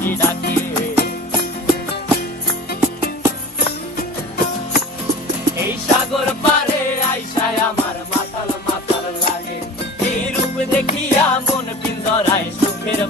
কি ডাকে। এই সাগর পারে আইসায় আমার মাতাল মাতাল লাগে, এই রূপ দেখিয়া মন পিঞ্জরায় সুখের